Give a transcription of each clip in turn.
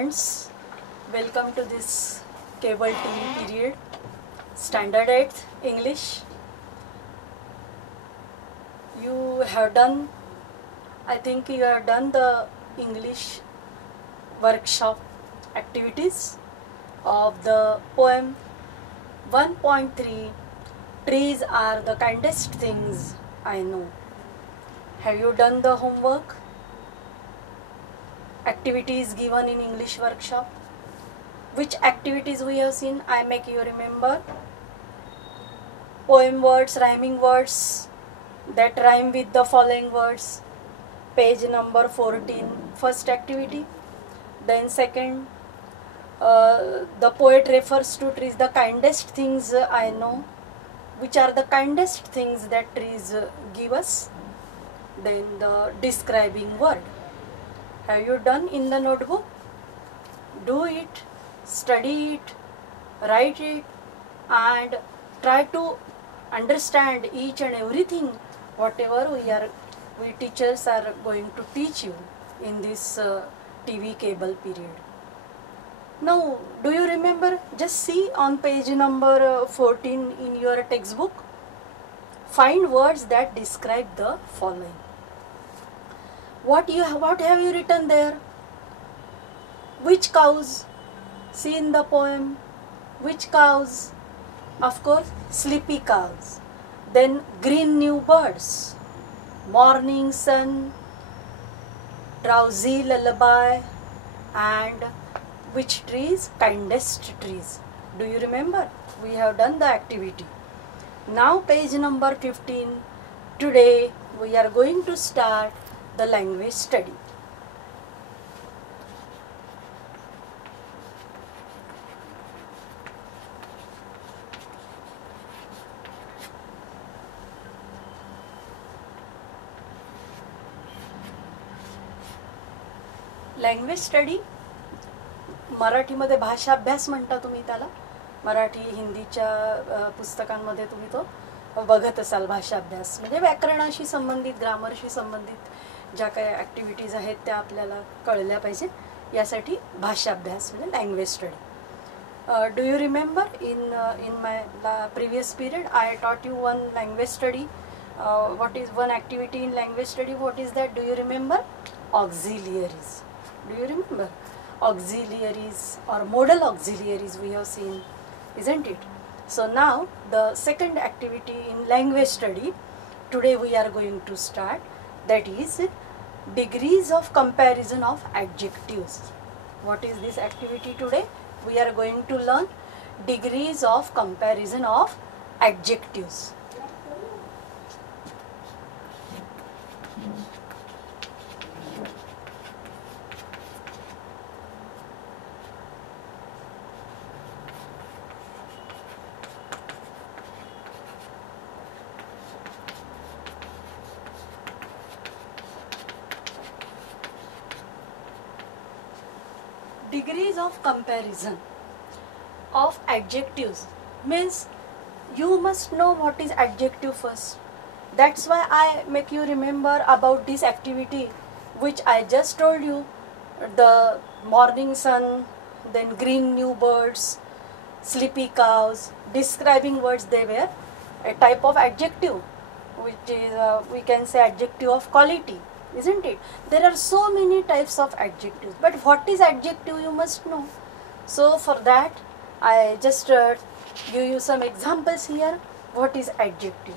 students, welcome to this cable TV period, standard 8th English. You have done, I think you have done the English workshop activities of the poem 1.3, Trees are the kindest things I know. Have you done the homework? Activities given in English workshop. Which activities we have seen? I make you remember. Poem words, rhyming words that rhyme with the following words. Page number 14, first activity. Then second, the poet refers to trees, the kindest things I know. Which are the kindest things that trees give us? Then the describing word. Have you done in the notebook? Do it, study it, write it, and try to understand each and everything whatever we teachers are going to teach you in this TV cable period. Now, do you remember? Just see on page number 14 in your textbook. Find words that describe the following. What have you written there? Which cows? See in the poem. Which cows? Of course, sleepy cows. Then green new birds. Morning sun. Drowsy lullaby. And which trees? Kindest trees. Do you remember? We have done the activity. Now page number 15. Today we are going to start the language study. Language study मराठीमध्ये भाषा अभ्यास म्हणता तुम्ही त्याला. मराठी हिंदीच्या पुस्तकांमध्ये तुम्ही तो बघत असाल. भाषा अभ्यास म्हणजे व्याकरणाशी संबंधित, ग्रामरशी संबंधित ज्या काही ॲक्टिव्हिटीज आहेत त्या आपल्याला कळल्या पाहिजे, यासाठी भाषा अभ्यास म्हणजे language study. Do you remember in my previous period I taught you one language study. What is one activity in language study? What is that? Do you remember? Auxiliaries. Do you remember? Auxiliaries or modal auxiliaries we have seen, isn't it? So now the second activity in language study today we are going to start, that is degrees of comparison of adjectives. What is this activity today? We are going to learn degrees of comparison of adjectives. Degrees of comparison of adjectives means you must know what is adjective first. That's why I make you remember about this activity which I just told you. The morning sun, then green new birds, sleepy cows, describing words, they were a type of adjective which is we can say adjective of quality, isn't it? There are so many types of adjectives, but what is adjective you must know. So for that I just give you some examples here. What is adjective?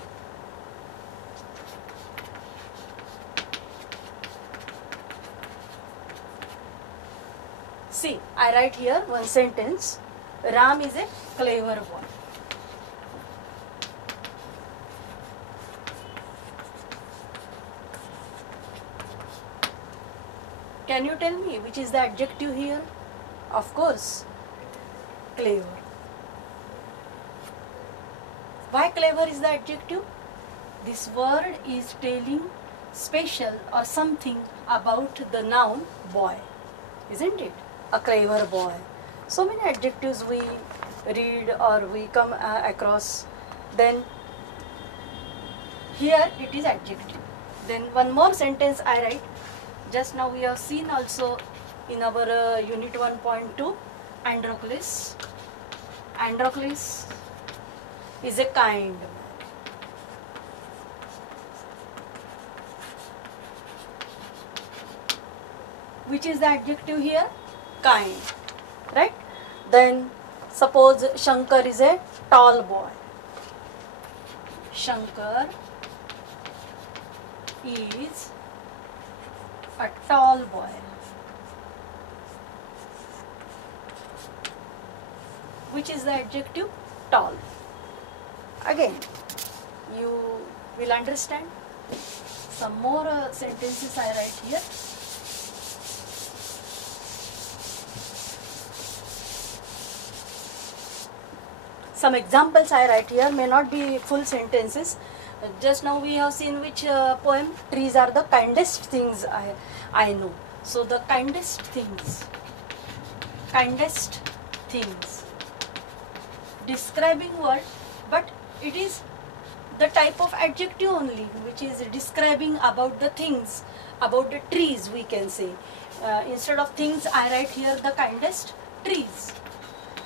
See, I write here one sentence. Ram is a clever boy. Can you tell me which is the adjective here? Of course, clever. Why clever is the adjective? This word is telling special or something about the noun boy, isn't it? A clever boy. So many adjectives we read or we come across. Then here it is adjective. Then one more sentence I write. Just now we have seen also in our unit 1.2, Androcles. Androcles is a kind. Which is the adjective here? Kind, right? Then suppose Shankar is a tall boy. Shankar is a tall boy. Which is the adjective? Tall. Again, you will understand. Some more sentences I write here. Some examples I write here, may not be full sentences. Just now we have seen which poem? Trees are the kindest things I know. So the kindest things. Describing word, but it is the type of adjective only, which is describing about the things, about the trees, we can say. Instead of things, I write here the kindest trees.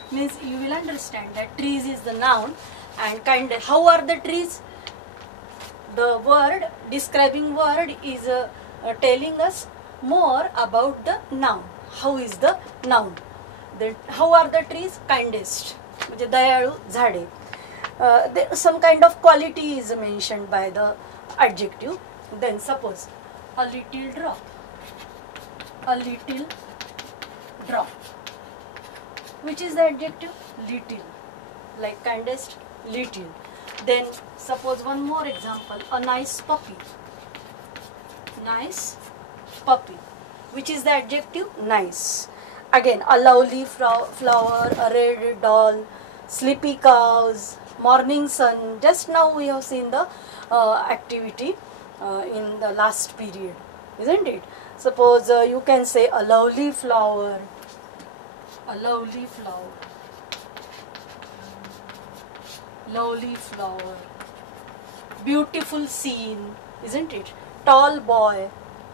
Means you will understand that trees is the noun, and kind. How are the trees? The word, describing word is telling us more about the noun. How is the noun? Then how are the trees? Kindest. म्हणजे दयाळू झाडे. Some kind of quality is mentioned by the adjective. Then suppose a little drop. A little drop. Which is the adjective? Little. Like kindest, little. Then suppose one more example. A nice puppy. Nice puppy. Which is the adjective? Nice. Again, a lovely flower, a red doll, sleepy cows, morning sun. Just now we have seen the activity in the last period, isn't it? Suppose you can say a lovely flower. A lovely flower. Lovely flower. Beautiful scene, isn't it? Tall boy.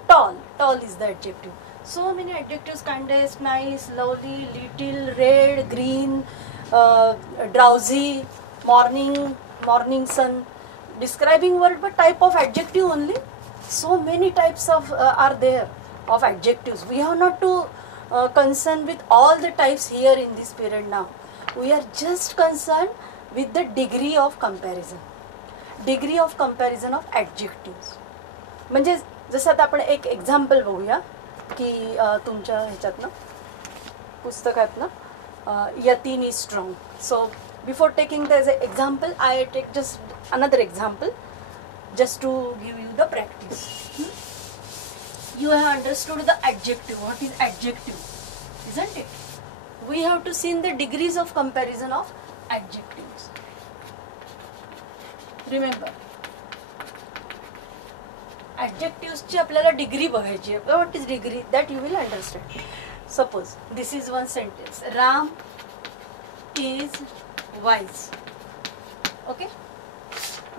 Tall. Tall is the adjective. So many adjectives: kindest, nice, lovely, little, red, green, drowsy, morning sun. Describing word, but type of adjective only. So many types of are there of adjectives. We have not to concern with all the types here in this period now. We are just concerned with the degree of comparison. Degree of comparison of adjectives. म्हणजे जसं आता आपण एक example बघूया की तुमच्या ह्याच्यातनं पुस्तकातनं Yatin is strong. So before taking the as a example I take just another example just to give you the practice. You have understood the adjective. What is adjective? Isn't it? We have to see the degrees of comparison of adjectives. Remember, adjectives ची आपल्याला degree बघायची आहे. What is degree? That you will understand. Suppose this is one sentence. Ram is wise. Okay.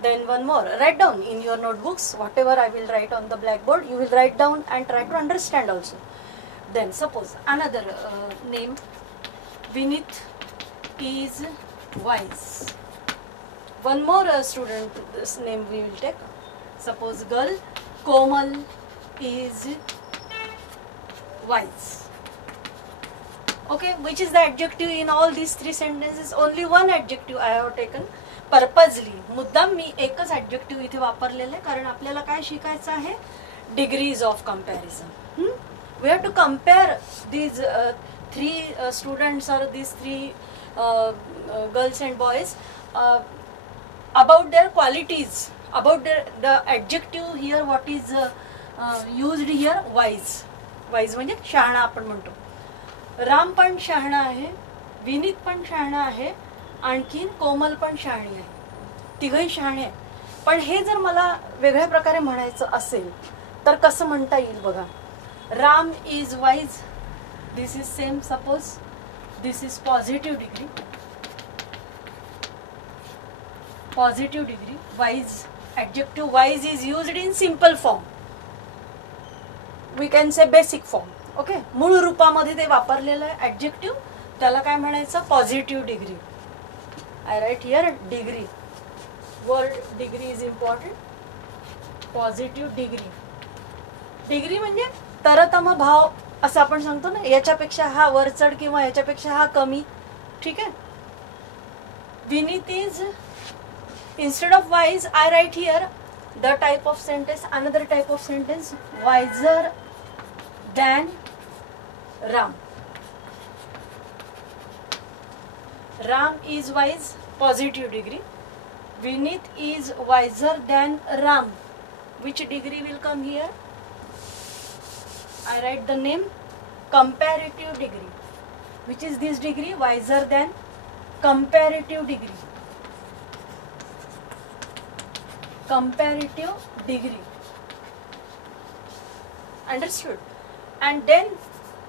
Then one more. Write down in your notebooks whatever I will write on the blackboard. You will write down and try to understand also. Then suppose another name. Vinith is wise. One more student, this name we will take. Suppose girl Komal is wise. Okay, which is the adjective in all these three sentences? Only one adjective I have taken. Purposely मुद्दाम मी एकच adjective इथे वापरलेलं आहे कारण आपल्याला काय शिकायचं आहे? Degrees of comparison. We have to compare these three students और these three girls and boys about their qualities, about the adjective here what is used here? Wise. Wise म्हणजे शहाणा आपण म्हणतो. राम पण शहाणा आहे, विनीत पण शहाणा आहे, आणखीन कोमल पण शहाणी आहे. तिघही शहाणे आहे. पण हे जर मला वेगळ्या प्रकारे म्हणायचं असेल तर कसं म्हणता येईल बघा. Ram is wise. This is same. Suppose this is positive degree. Positive degree. Wise adjective wise is used in simple form. We can say basic form. Okay, मूळ रूपामध्ये ते वापरलेलं आहे ॲडजेक्टिव्ह, त्याला काय म्हणायचं, positive degree. I write here degree, word degree is important. Positive degree, degree म्हणजे तरतम भाव असं आपण सांगतो ना, याच्यापेक्षा हा वरचढ किंवा याच्यापेक्षा हा कमी. ठीक आहे. Vineet is, instead of wise I write here the type of sentence, another type of sentence, wiser than Ram. Ram is wise, positive degree. Vineet is wiser than Ram. Which degree will come here? I write the name, comparative degree. Which is this degree? Wiser than, comparative degree. Comparative degree. Understood? And then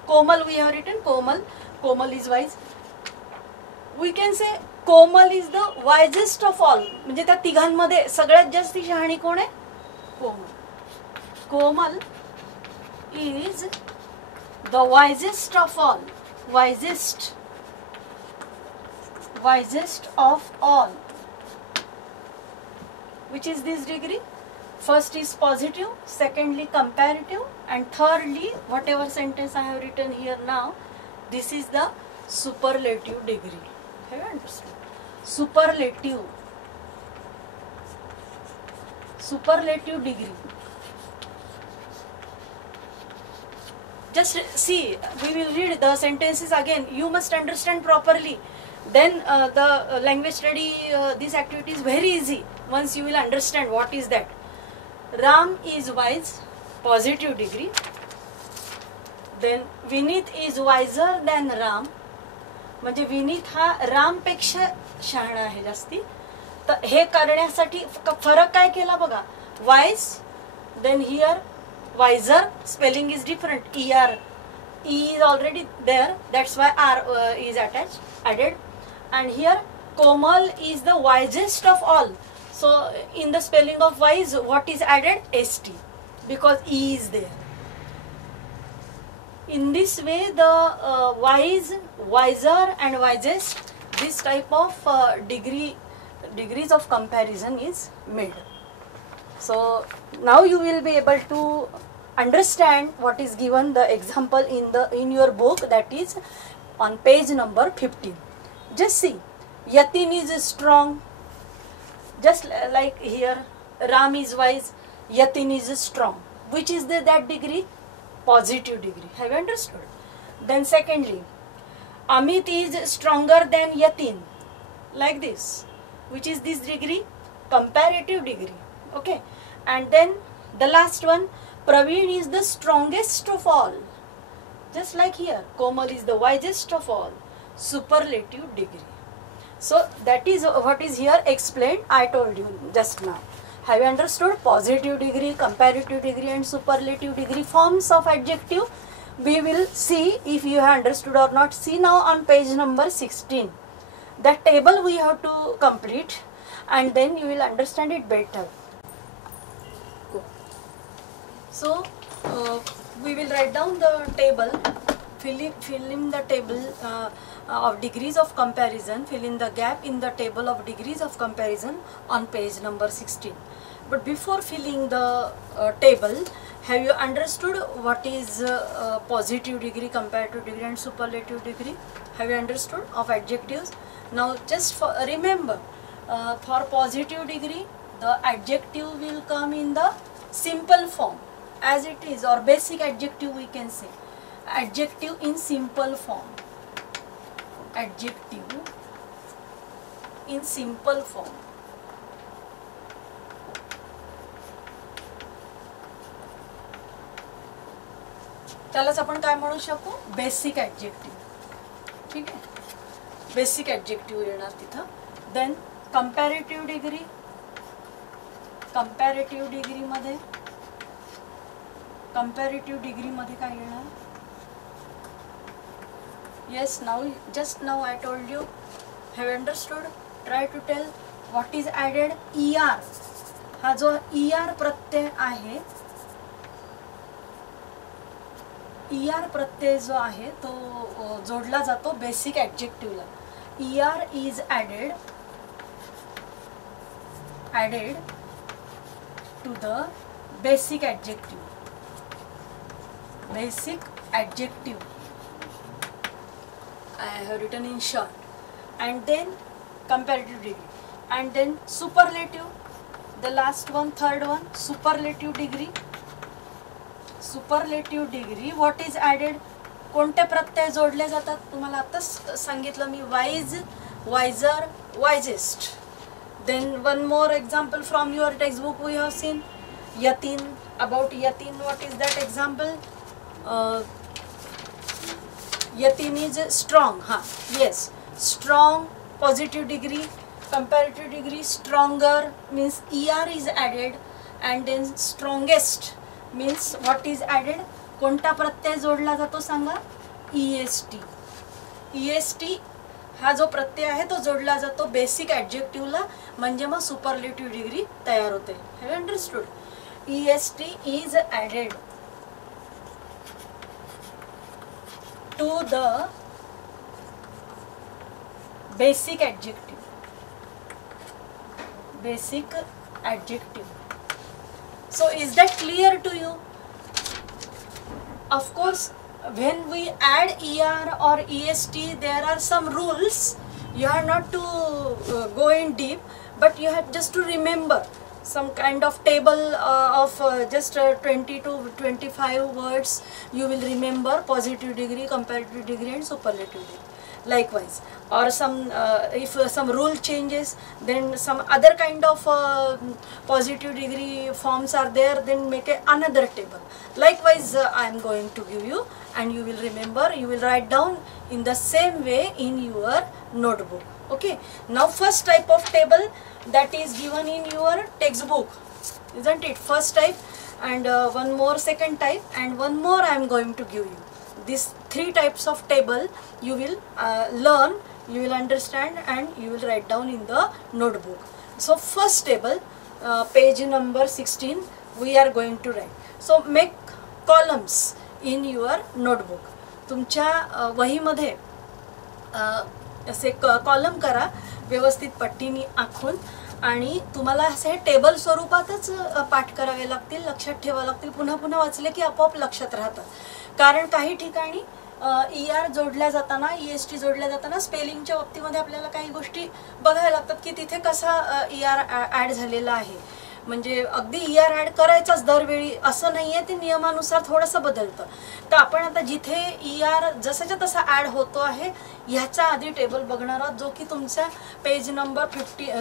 Komal we have written, Komal is wise. We can say Komal is the wisest of all. म्हणजे त्या तिघांमध्ये सगळ्यात जास्त शहाणी कोण आहे? कोमल. कोमल is the wisest of all. Wisest of all. Which is this degree? First is positive, secondly comparative, and thirdly, whatever sentence I have written here now, this is the superlative degree. Have you understood? Superlative degree. Just see, we will read the sentences again. You must understand properly. Then the language study, this activity is very easy once you will understand what is that. Ram is wise, positive degree. Then Vineet is wiser than Ram. म्हणजे विनीत हा राम पेक्षा शहाणा आहे जास्ती. तर हे करण्यासाठी फरक काय केला बघा, wise, then here wiser, spelling is different, e is already there, that's why r is added. And here Komal is the wisest of all, so in the spelling of wise what is added? st, because e is there. In this way the wise, wiser and wisest, this type of degrees of comparison is made. So now you will be able to understand what is given the example in your book, that is on page number 15. Just see, Yatin is strong, just like here Ram is wise, Yatin is strong. Which is that degree? Positive degree. Have you understood? Then secondly, Amit is stronger than Yatin, like this. Which is this degree? Comparative degree. Okay. And then the last one, Praveen is the strongest of all, just like here Komal is the wisest of all, superlative degree. So that is what is here explained, I told you just now. Have you understood? Positive degree, comparative degree and superlative degree forms of adjective. We will see if you have understood or not. See now on page number 16, that table we have to complete, and then you will understand it better. So we will write down the table, fill in the table of degrees of comparison, fill in the gap in the table of degrees of comparison on page number 16. But before filling the table, have you understood what is positive degree, comparative degree and superlative degree? Have you understood of adjectives? Now just remember, for positive degree the adjective will come in the simple form as it is, or basic adjective we can say. Adjective in simple form. Adjective in simple form. त्यालाच आपण काय म्हणू शकू? Basic adjective. ठीक आहे, basic adjective येणार तिथं. Then comparative degree, comparative डिग्रीमध्ये काय येणार? Yes, now just now I told you. Have you understood? Try to tell what is added. ER. हा जो ER प्रत्यय आहे, ER प्रत्यय जो आहे तो जोडला जातो बेसिक ॲडजेक्टिव्हला. ER is added to the basic adjective. Basic adjective I have written in short. And then comparative degree, and then superlative, the last one, third one, superlative degree. Superlative degree, what is added? कोणते प्रत्यय जोडले जातात तुम्हाला आताच सांगितलं मी. Wise, wiser, wisest. Then one more example from your textbook we have seen. Yatin, about Yatin, what is that example? Yatin is strong. Yes, strong. Positive degree, comparative degree, stronger means ER is added, and then strongest means what is added? कोणता प्रत्यय जोडला जातो सांगा? EST. EST हा जो प्रत्यय आहे तो जोडला जातो basic ॲडजेक्टिव्हला, म्हणजे मग सुपरलेटिव्ह डिग्री तयार होते. Have you understood? EST is added to the basic adjective. Basic adjective. So is that clear to you? Of course, when we add ER or EST, there are some rules. You have not to go in deep, but you have just to remember some kind of table of just 20 to 25 words. You will remember positive degree, comparative degree, and superlative degree. Likewise, or some if some rule changes, then some other kind of positive degree forms are there, then make another table. Likewise, I am going to give you, and you will remember, you will write down in the same way in your notebook. Okay, now first type of table that is given in your textbook, isn't it? First type, and one more second type, and one more I am going to give you. These three types of table you will learn, you will understand, and you will write down in the notebook. So first table, page number 16, we are going to write. So make columns in your notebook. तुमच्या वहीमध्ये असे column करा व्यवस्थित पट्टीने आखून, आणि तुम्हाला असे table स्वरूपातच पाठ करावे लागतील, लक्षात ठेवावे लागतील. पुन्हा पुन्हा वाचले की आपोआप लक्षात राहतात. कारण काही ठिकाणी ER जोडल्या जाताना, EST जोडल्या जाताना स्पेलिंगच्या बाबतीमध्ये आपल्याला काही गोष्टी बघायला लागतात की तिथे कसा ER ॲड झालेला आहे. म्हणजे अगदी ER ॲड करायचाच दरवेळी असं नाही आहे, ते नियमानुसार थोडंसं बदलतं. तर आपण आता जिथे ER जसाच्या तसा ॲड होतो आहे ह्याचा आधी टेबल बघणार आहोत, जो की तुमच्या पेज नंबर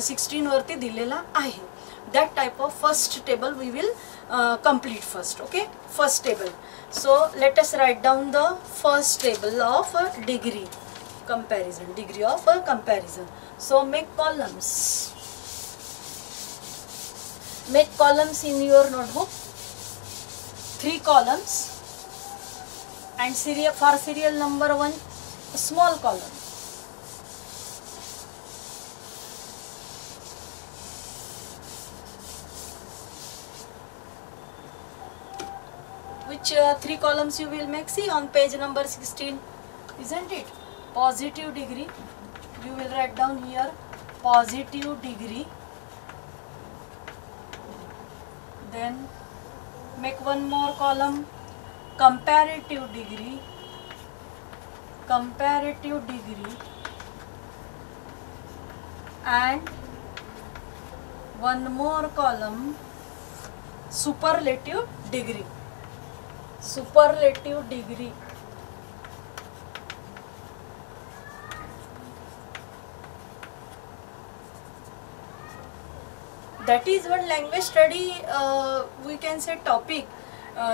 16 वरती दिलेला आहे. That type of first table we will complete first. Okay, first table. So let us write down the first table of degree comparison, degree of comparison. So make columns. Make columns in your notebook. 3 columns, and for serial number 1, a small column. Which 3 columns you will make? See on page number 16, isn't it? Positive degree, you will write down here positive degree. Then make one more column, comparative degree, and one more column, superlative degree. That is one language study, we can say topic.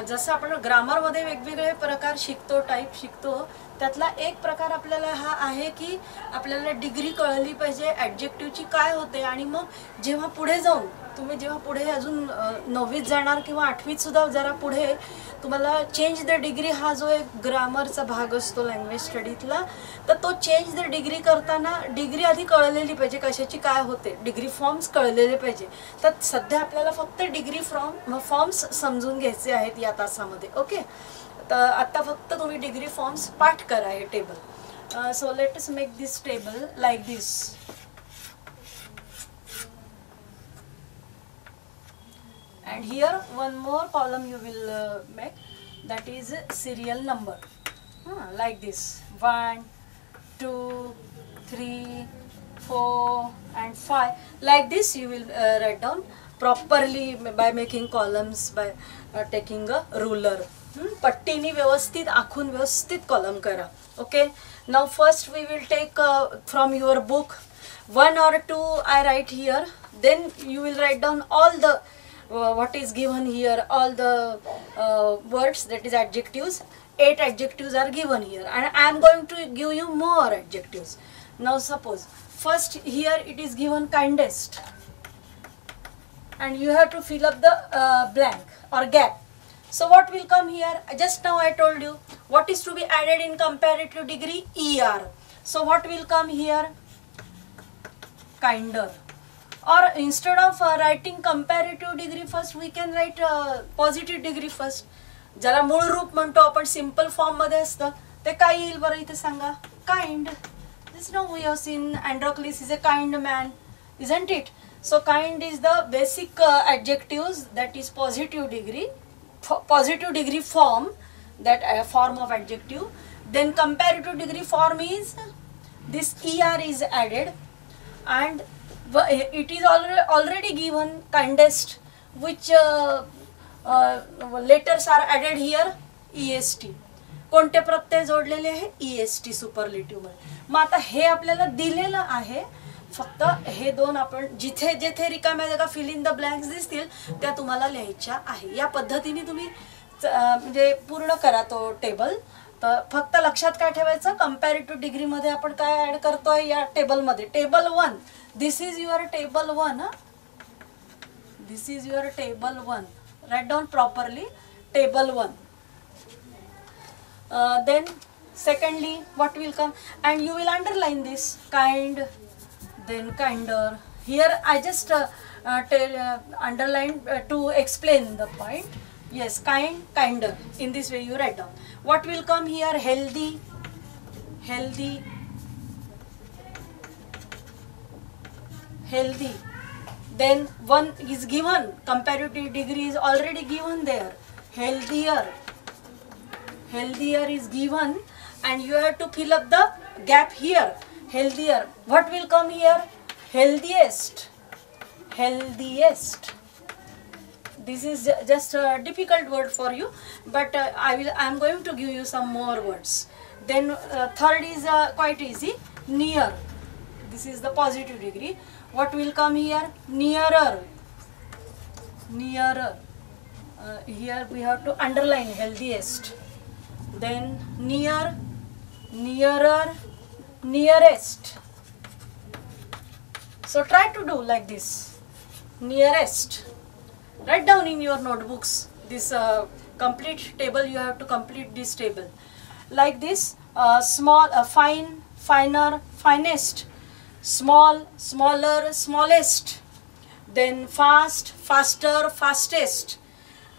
जसं आपण ग्रामरमध्ये वेगवेगळे प्रकार शिकतो, type शिकतो, त्यातला एक प्रकार आपल्याला हा आहे की आपल्याला डिग्री कळली पाहिजे ॲडजेक्टिव्हची काय होते. आणि मग जेव्हा पुढे जाऊन तुम्ही जेव्हा पुढे अजून 9वीत जाणार किंवा 8वीत सुद्धा जरा पुढे तुम्हाला चेंज द डिग्री हा जो एक ग्रामरचा भाग असतो लँग्वेज स्टडीतला, तर तो चेंज द डिग्री करताना डिग्री आधी कळलेली पाहिजे कशाची काय होते, डिग्री फॉर्म्स कळलेले पाहिजे. तर सध्या आपल्याला फक्त डिग्री फॉर्म्स समजून घ्यायचे आहेत या तासामध्ये. ओके, तर आता फक्त तुम्ही डिग्री फॉर्म्स पाठ करा हे table. So let us make this table like this. And here one more column you will make, that is serial number, like this 1 2 3 4 and 5, like this you will write down properly by making columns, by taking a ruler. पट्टीनी व्यवस्थित आखून व्यवस्थित column करा. Okay. Now first we will take from your book 1 or 2 I write here, then you will write down all the what is given here, all the words, that is adjectives. 8 adjectives are given here and I am going to give you more adjectives. Now suppose first here it is given kindest and you have to fill up the blank or gap. So what will come here? Just now I told you what is to be added in comparative degree, er. So what will come here? Kinder. Or instead of writing comparative degree first, we can write positive degree first. ज्याला मूळ रूप म्हणतो आपण, simple form मध्ये असतं ते काय येईल बरं इथे सांगा? Kind. This no we have seen Androcles is a kind man, isn't it? So kind is the basic adjectives, that is positive degree form, that form of adjective. Then comparative degree form is this er is added, and it is already given kindest, which letters are added here, est. कोणते प्रत्यय जोडलेले आहे? est superlative मध्ये. मग आता हे आपल्याला दिलेलं आहे, फक्त हे दोन आपण जिथे जिथे रिकाम्या जागा फिल इन द ब्लँक्स दिसतील त्या तुम्हाला लिहायच्या आहे. या पद्धतीने तुम्ही म्हणजे पूर्ण करा तो टेबल. तर फक्त लक्षात काय ठेवायचं, कंपॅरेटिव्ह डिग्री मध्ये आपण काय ऍड करतोय या टेबल मध्ये? Table 1. This is your table 1. This is your table 1. Write down properly, table 1. Then secondly what will come, and you will underline this kind, then kinder. Here I just underline to explain the point. Yes, kind, kinder. In this way you write down. What will come here? Healthy, healthy, healthy. Then one is given, comparative degree is already given there. Healthier, healthier is given and you have to fill up the gap here. Healthier. What will come here? Healthiest, healthiest. This is just a difficult word for you, but I am going to give you some more words. Then third is quite easy, near. This is the positive degree. What will come here? Nearer, nearer. Here we have to underline healthiest. Then near, nearer, nearest. So try to do like this, nearest. Write down in your notebooks this complete table. You have to complete this table like this. Small, fine, finer, finest. Small, smaller, smallest. Then fast, faster, fastest.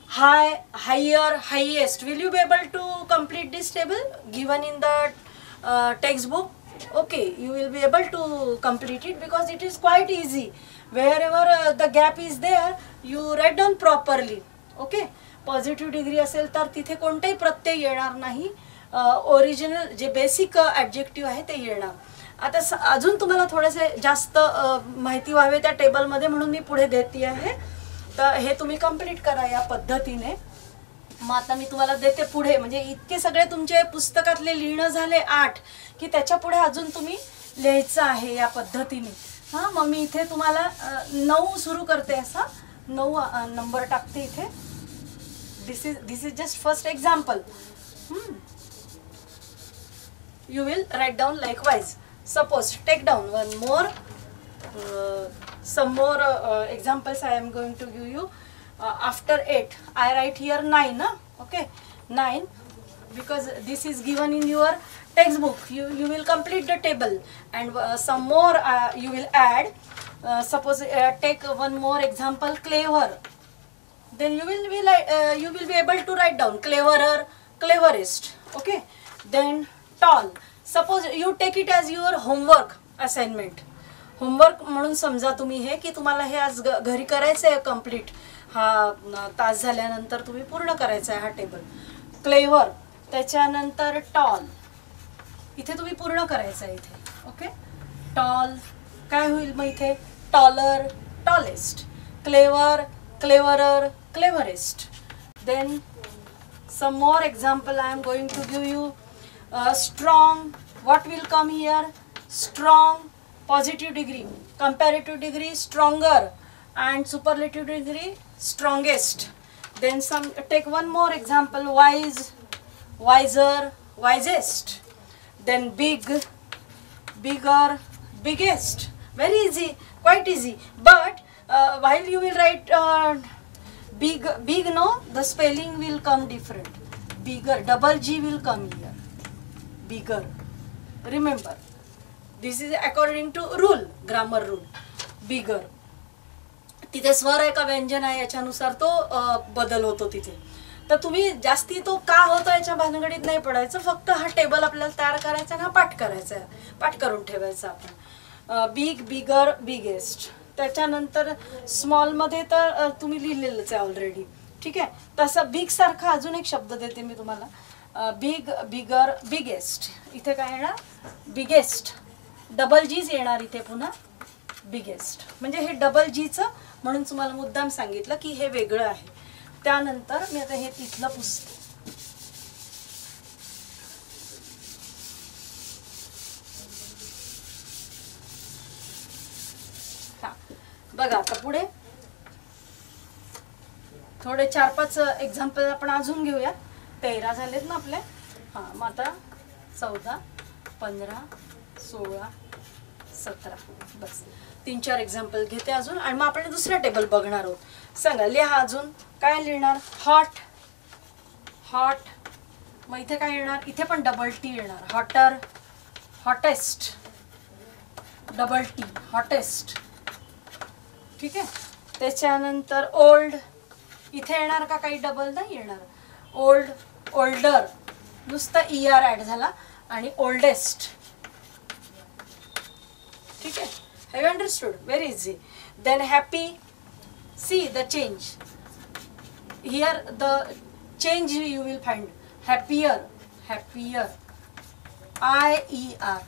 High, higher, highest. Will you be able to complete this table given in the textbook? Okay, you will be able to complete it because it is quite easy. Wherever the gap is there, you write down properly. Okay, positive degree असेल तर तिथे कोणताही प्रत्यय येणार नाही, original जे basic adjective आहे ते येणार. आता अजून तुम्हाला थोडेसे जास्त माहिती व्हावे त्या टेबलमध्ये म्हणून मी पुढे देते आहे. तर हे तुम्ही कंप्लीट करा या पद्धतीने. मग आता मी तुम्हाला देते पुढे, म्हणजे इतके सगळे तुमचे पुस्तकातले लिहिणं झाले 8 की त्याच्या पुढे अजून तुम्ही लिहायचं आहे या पद्धतीने. हां, मग मी इथे तुम्हाला 9 सुरू करते, असा 9 नंबर टाकते इथे. This is just first example. You will write down likewise. Suppose take down one more, some more examples I am going to give you. After 8 I write here 9. Okay, 9, because this is given in your textbook. You will complete the table and some more you will add. Suppose take one more example, clever. Then you will be able to write down cleverer, cleverest. Okay, then tall. Suppose you take it as your homework assignment. Homework म्हणून समजा तुम्ही हे की तुम्हाला हे आज घरी करायचं आहे complete. हा तास झाल्यानंतर तुम्ही पूर्ण करायचा आहे हा टेबल. क्लेवर, त्याच्यानंतर टॉल, इथे तुम्ही पूर्ण करायचं आहे इथे. ओके, टॉल काय होईल मग इथे? Taller, tallest. Clever, cleverer, cleverest. Then some more example I am going to give you. Strong, what will come here? Strong, positive degree, comparative degree, stronger, and superlative degree, strongest. Then take one more example. Wise, wiser, wisest. Then big, bigger, biggest. Very easy, quite easy. But while you will write big, no, the spelling will come different. Bigger, double G will come here. Bigger. Remember, this is according to rule, grammar rule. Bigger. तिथे स्वर आहे का व्यंजन आहे याच्यानुसार तो बदल होतो तिथे. तर तुम्ही जास्ती तो का होतो याच्या भानगडीत नाही पडायचं. फक्त हा टेबल आपल्याला तयार करायचा आणि हा पाठ करायचा आहे, पाठ करून ठेवायचा आपण. बिग, बिगर, बिगेस्ट. त्याच्यानंतर स्मॉलमध्ये तर तुम्ही लिहिलेलंच आहे ऑलरेडी. ठीक आहे, तसं बिग सारखा अजून एक शब्द देते मी तुम्हाला. बिग, बिगर, बिगेस्ट. इथे काय येणार? बिगेस्ट. डबल जीच येणार इथे पुन्हा. बिगेस्ट म्हणजे हे डबल जीचं म्हणून तुम्हाला मुद्दाम सांगितलं की हे वेगळं आहे. त्यानंतर मी आता हे तिथलं पुसते. बघा आता पुढे थोडे 4-5 एक्झाम्पल आपण अजून घेऊया. 13 झालेत ना आपले. हां, मग आता 14, 15, 16, 17 बस 3-4 एक्झाम्पल घेते अजून आणि मग आपण दुसरा टेबल बघणार आहोत. सांगा, लिहा अजून काय लिहिणार? Hot, hot. मग इथे काय येणार? इथे पण डबल टी येणार. Hotter, hottest, double T, hottest. ठीक आहे, त्याच्यानंतर ओल्ड, इथे येणार का काही डबल? नाही येणार. ओल्ड, ओल्डर, नुसता ER ॲड झाला आणि ओल्डेस्ट. ठीक आहे, have you understood? Very easy. Then happy, see the change here, the change you will find. Happier, happier, IER.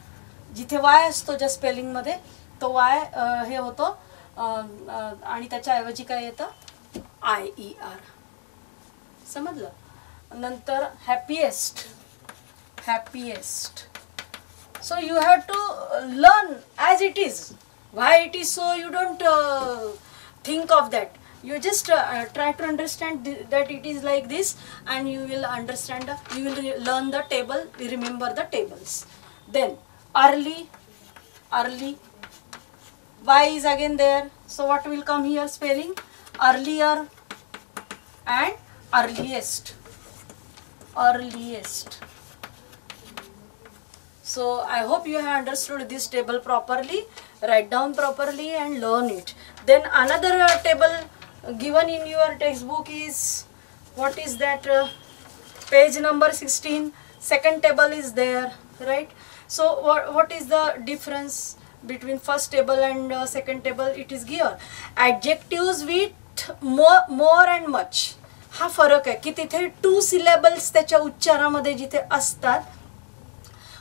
जिथे वाय असतो ज्या स्पेलिंगमध्ये तो वाय हे होतो आणि त्याच्याऐवजी काय येतं? IER. समजलं? नंतर happiest, happiest. So you have to learn as it is. Why it is so, you don't think of that. You just try to understand that it is like this, and you will understand. You will learn the table. Remember the tables. Then early, early. Y is again there. So what will come here? Spelling earlier and earliest. Earliest. So I hope you have understood this table properly. Write down properly and learn it. Then another table given in your textbook is, what is that? Page number 16. Second table is there, right? So what is the difference between first table and second table? It is given adjectives with more and much. हा फरक आहे की तिथे 2 syllables त्याच्या उच्चारामध्ये जिथे असतात,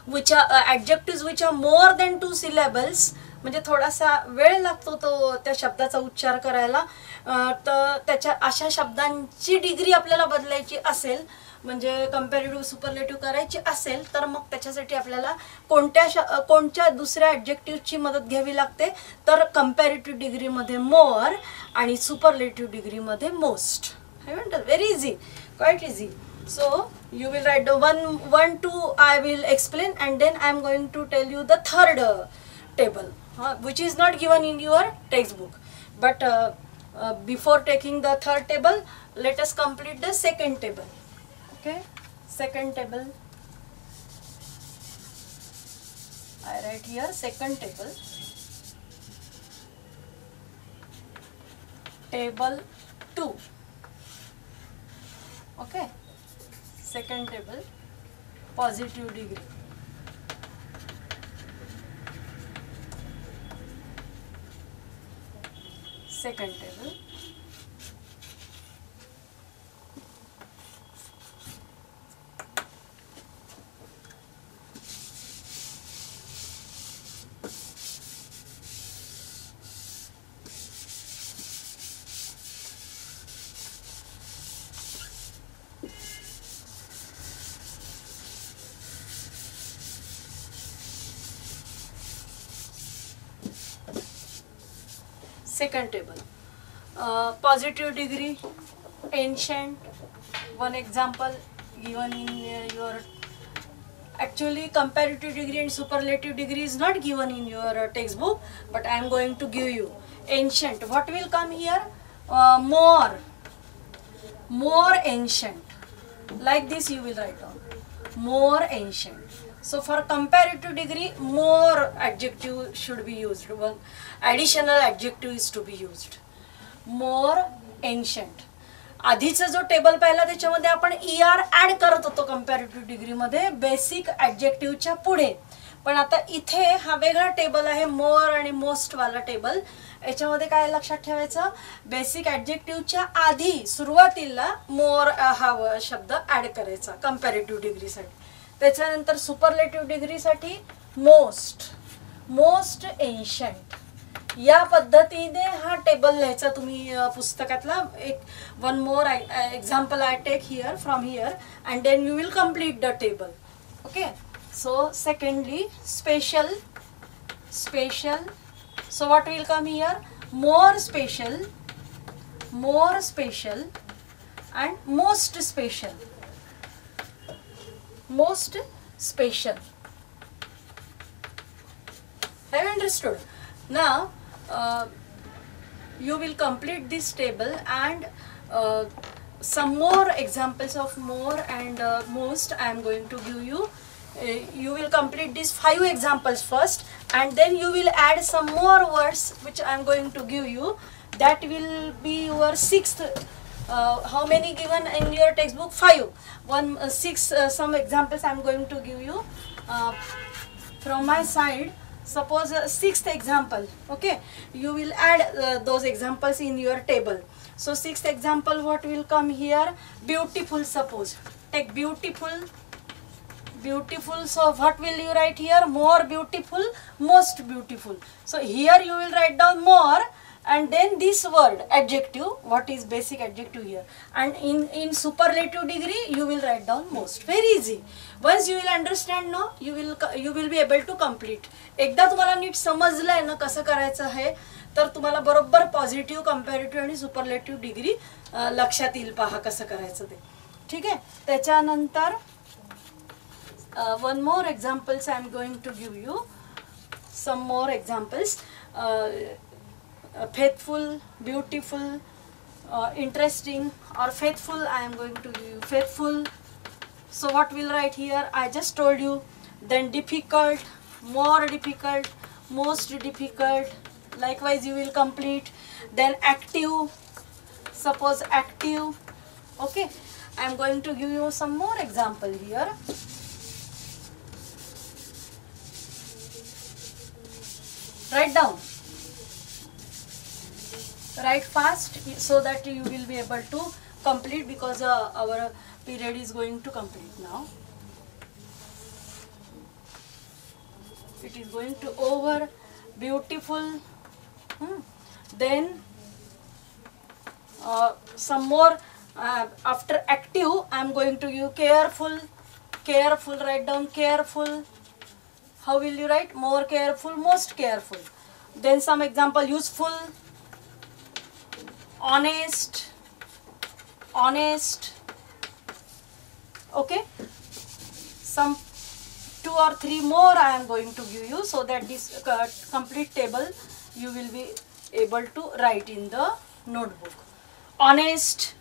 which are adjectives which are more than 2 syllables, म्हणजे थोडासा वेळ लागतो तो त्या शब्दाचा उच्चार करायला. तर त्याच्या अशा शब्दांची डिग्री आपल्याला बदलायची असेल, म्हणजे कंपॅरेटिव्ह सुपरलेटिव्ह करायची असेल, तर मग त्याच्यासाठी आपल्याला कोणत्या दुसऱ्या ॲडजेक्टिव्हची मदत घ्यावी लागते? तर कंपॅरेटिव्ह डिग्रीमध्ये मोर आणि सुपरलेटिव्ह डिग्रीमध्ये most. Very easy, quite easy. So you will write the 1, 2 I will explain, and then I am going to tell you the third table, which is not given in your textbook. But before taking the third table, let us complete the second table. Okay, second table. I write here second table. Table 2. Okay, second table, positive degree. Second table. Second table, positive degree, ancient. One example given in your, actually comparative degree and superlative degree is not given in your textbook, but I am going to give you. Ancient, what will come here? More ancient, like this you will write down, more ancient. So for comparative degree, more adjective should be used, one additional adjective is to be used. More ancient. आधीचा जो table पाहिला त्याच्यामध्ये आपण ER add करत होतो comparative degree मध्ये basic ॲडजेक्टिव्हच्या पुढे, पण आता इथे हा वेगळा टेबल आहे मोर आणि मोस्ट वाला टेबल. याच्यामध्ये काय लक्षात ठेवायचं, बेसिक ॲडजेक्टिव्हच्या आधी सुरुवातीला मोर हा शब्द ऍड करायचा कंपॅरेटिव्ह डिग्रीसाठी. त्याच्यानंतर सुपरलेटिव्ह डिग्रीसाठी मोस्ट एन्शंट. या पद्धतीने हा टेबल लिहायचा तुम्ही पुस्तकातला. एक one more example I take here from here and then you will complete the table. Okay, so secondly special. So what will come here? More special and most special. Most special. Have you understood? Now you will complete this table and some more examples of more and most I am going to give you. You will complete these 5 examples first and then you will add some more words which I am going to give you. That will be your 6th. How many given in your textbook? 5. 6 some examples I am going to give you from my side. Suppose 6th example. Okay, you will add those examples in your table. So 6th example, what will come here? Beautiful. Suppose take beautiful. So what will you write here? More beautiful, most beautiful. So here you will write down more and then this word adjective, what is basic adjective here, and in superlative degree you will write down most. Very easy. Once you will understand now, you will be able to complete. एकदा तुम्हाला NEET समजलंय ना कसं करायचं आहे, तर तुम्हाला बरोबर positive, comparative आणि सुपरलेटिव्ह डिग्री लक्षात येईल. पहा कसं करायचं ते. ठीक आहे. त्याच्यानंतर one more examples I am going to give you. Some more examples. Faithful, beautiful, interesting or faithful. I am going to give you faithful. So what will write here? I just told you. Then difficult, more difficult, most difficult. Likewise you will complete. Then active. Suppose active. Okay, I am going to give you some more example here. Write down. Write fast so that you will be able to complete, because our period is going to complete now. It is going to over. Beautiful. Then some more after active I am going to give careful. Write down careful. How will you write? More careful, most careful. Then some example, useful, honest. Okay, some 2 or 3 more I am going to give you, so that this complete table you will be able to write in the notebook. Honest,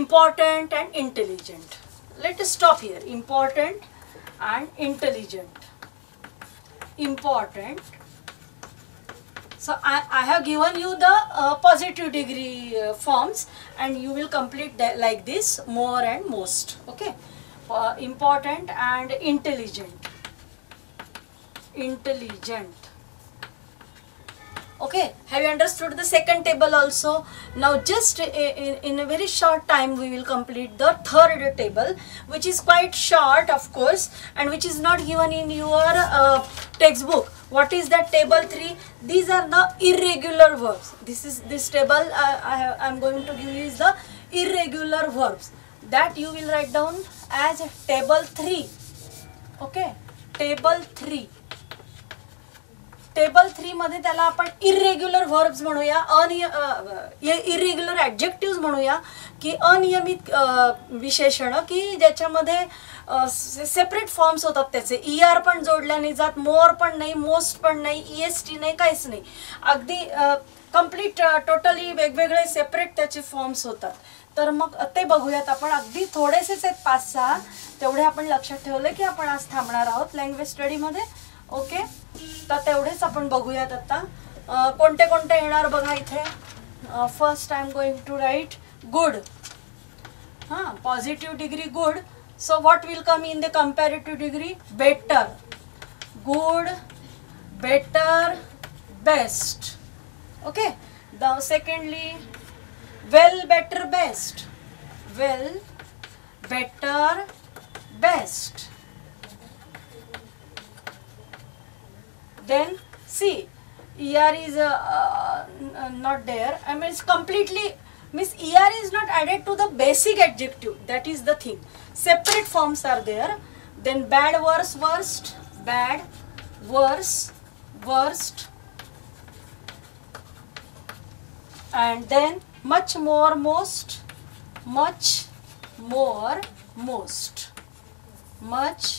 important and intelligent. Let us stop here. Important and intelligent. Important. So I have given you the positive degree forms and you will complete that like this, more and most. Okay, important and intelligent. Okay, have you understood the second table also? Now just in a very short time we will complete the third table, which is quite short of course, and which is not given in your textbook. What is that table 3? These are the irregular verbs. This table I am going to give you is the irregular verbs, that you will write down as table 3. Okay, table 3. Table 3 मध्ये त्याला आपण irregular verbs म्हणूया, irregular adjective म्हणूया, की अनियमित विशेषण, की ज्याच्यामध्ये सेपरेट फॉर्म्स होतात त्याचे. ER पण जोडल्या नाही जात, मोर पण नाही, मोस्ट पण नाही, EST नाही, काहीच नाही. अगदी कम्प्लीट टोटली वेगवेगळे सेपरेट त्याचे फॉर्म्स होतात. तर मग ते बघूयात आपण. अगदी थोडेसेच आहेत 5-6, तेवढे आपण लक्षात ठेवले की आपण आज थांबणार आहोत लँग्वेज स्टडीमध्ये. ओके, तर तेवढेच आपण बघूयात आता. कोणते कोणते येणार बघा इथे. First I am going to write good. हां, positive degree good. So what will come in the comparative degree? Better, good, better, best. Okay, the secondly well, better, best. Well, better, best. Then see, ER is not there. I mean, it's completely means ER is not added to the basic adjective. That is the thing. Separate forms are there. Then bad, worse, worst. Bad, worse, worst. And then much more, most. Much more, most. Much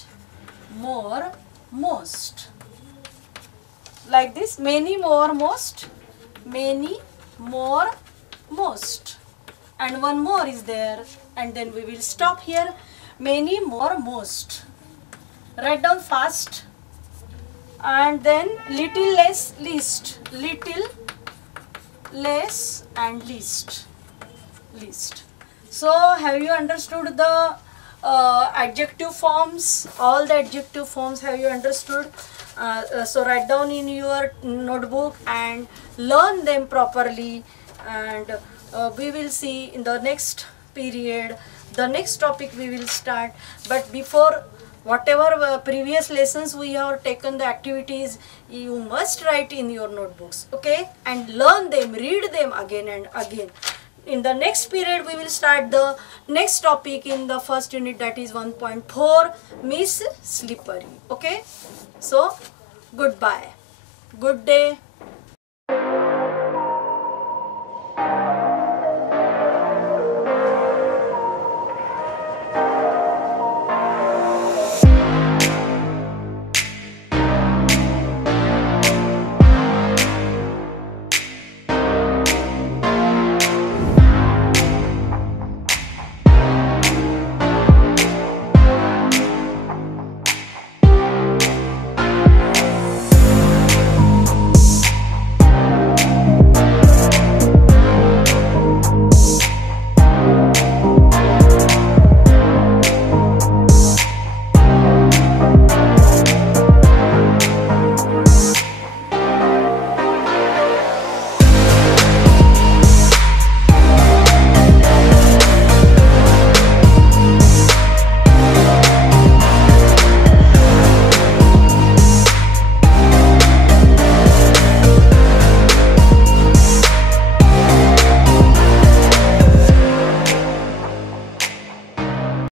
more, most. Like this, many more, most, many more, most, and one more is there, and then we will stop here. Many more, most. Write down fast. And then little less, least. Little less and least. Least. So have you understood the adjective forms? All the adjective forms have you understood? So write down in your notebook and learn them properly, and we will see in the next period, the next topic we will start. But before, whatever previous lessons we have taken, the activities you must write in your notebooks, okay, and learn them, read them again and again. In the next period we will start the next topic in the first unit, that is 1.4, Miss Slippery. Okay, so goodbye, good day.